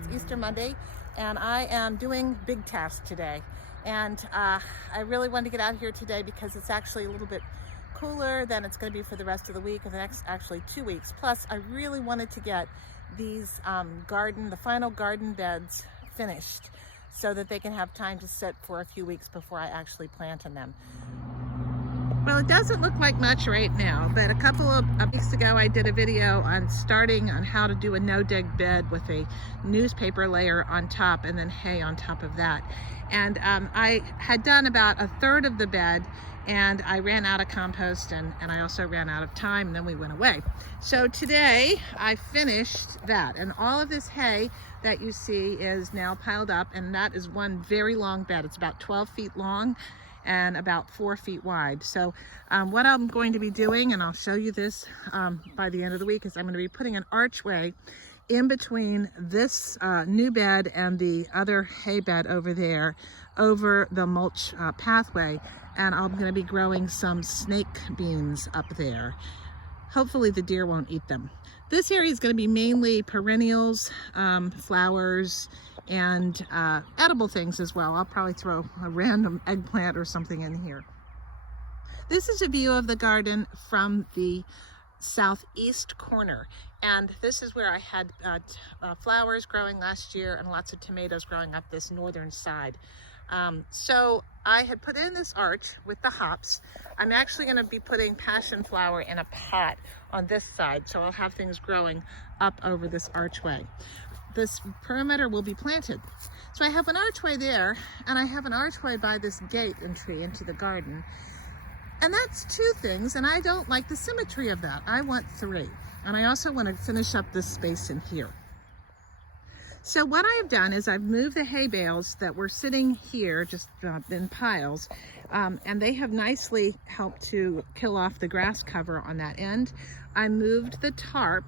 It's Easter Monday, and I am doing big tasks today. And I really wanted to get out here today because it's actually a little bit cooler than it's going to be for the rest of the week, or the next actually 2 weeks. Plus, I really wanted to get these the final garden beds finished so that they can have time to sit for a few weeks before I actually plant in them. Well, it doesn't look like much right now, but a couple of weeks ago I did a video on how to do a no-dig bed with a newspaper layer on top and then hay on top of that. And I had done about a third of the bed, and I ran out of compost, and I also ran out of time, and then we went away. So today I finished that, and all of this hay that you see is now piled up, and that is one very long bed. It's about 12 feet long and about 4 feet wide. So what I'm going to be doing, and I'll show you this by the end of the week, is I'm going to be putting an archway in between this new bed and the other hay bed over there, over the mulch pathway, and I'm going to be growing some snake beans up there. Hopefully the deer won't eat them. This area is going to be mainly perennials, flowers, and edible things as well. I'll probably throw a random eggplant or something in here. This is a view of the garden from the southeast corner, and this is where I had flowers growing last year and lots of tomatoes growing up this northern side. So I had put in this arch with the hops. I'm actually going to be putting passion flower in a pot on this side, so I'll have things growing up over this archway. This perimeter will be planted. So I have an archway there, and I have an archway by this gate entry into the garden. And that's two things, and I don't like the symmetry of that. I want three. And I also want to finish up this space in here. So what I've done is I've moved the hay bales that were sitting here just in piles, and they have nicely helped to kill off the grass cover on that end. I moved the tarp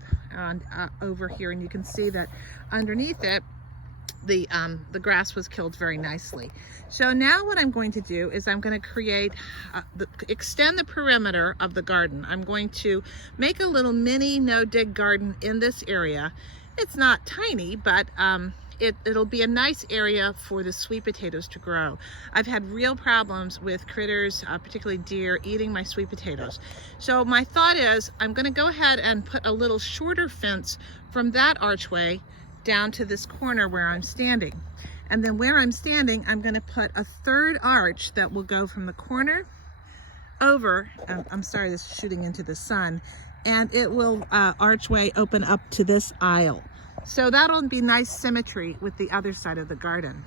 over here, and you can see that underneath it, the grass was killed very nicely. So now what I'm going to do is I'm going to extend the perimeter of the garden. I'm going to make a little mini no-dig garden in this area. It's not tiny, but it'll be a nice area for the sweet potatoes to grow. I've had real problems with critters, particularly deer, eating my sweet potatoes. So my thought is I'm going to go ahead and put a little shorter fence from that archway down to this corner where I'm standing. And then where I'm standing, I'm going to put a third arch that will go from the corner over, I'm sorry, this is shooting into the sun, and it will archway open up to this aisle. So that'll be nice symmetry with the other side of the garden.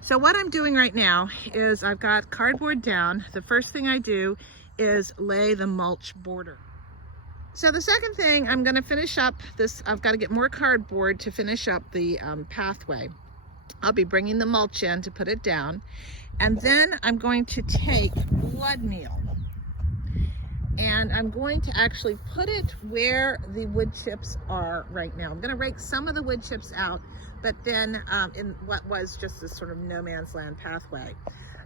So what I'm doing right now is I've got cardboard down. The first thing I do is lay the mulch border. So the second thing, I'm going to finish up this. I've got to get more cardboard to finish up the pathway. I'll be bringing the mulch in to put it down, and then I'm going to take blood meal, and I'm going to actually put it where the wood chips are right now. I'm going to rake some of the wood chips out, but then in what was just this sort of no man's land pathway,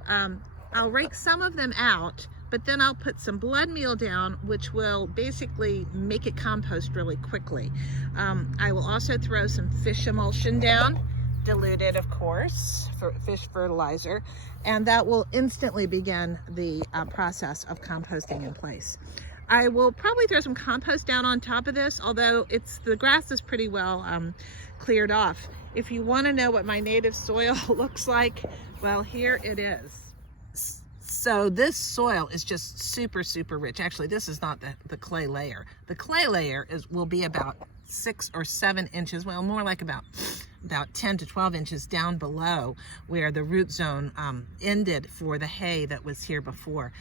I'll rake some of them out, but then I'll put some blood meal down, which will basically make it compost really quickly. I will also throw some fish emulsion down, diluted of course, for fish fertilizer, and that will instantly begin the process of composting in place. I will probably throw some compost down on top of this, although the grass is pretty well cleared off. If you want to know what my native soil looks like, well, here it is. So this soil is just super, super rich. Actually, this is not the clay layer. The clay layer will be about 6 or 7 inches, well, more like about 10 to 12 inches down below where the root zone ended for the hay that was here before.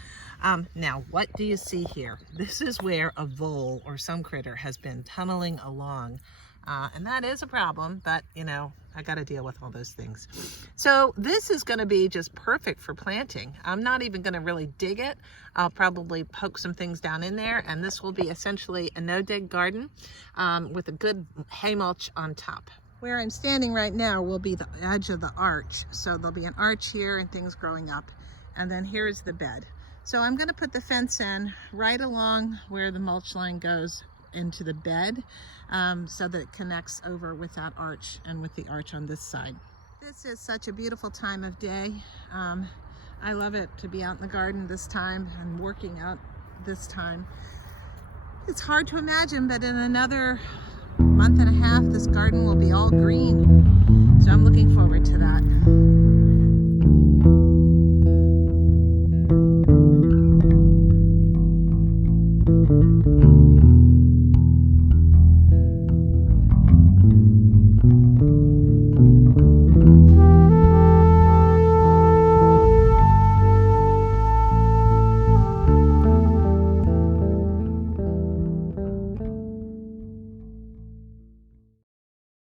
Now, what do you see here? This is where a vole or some critter has been tunneling along. And that is a problem, but you know, I got to deal with all those things. So this is going to be just perfect for planting. I'm not even going to really dig it. I'll probably poke some things down in there, and this will be essentially a no-dig garden with a good hay mulch on top. Where I'm standing right now will be the edge of the arch. So there'll be an arch here and things growing up. And then here's the bed. So I'm going to put the fence in right along where the mulch line goes into the bed so that it connects over with that arch and with the arch on this side. This is such a beautiful time of day. I love it to be out in the garden this time and working out this time. It's hard to imagine, but in another month and a half, this garden will be all green. So I'm looking forward to that.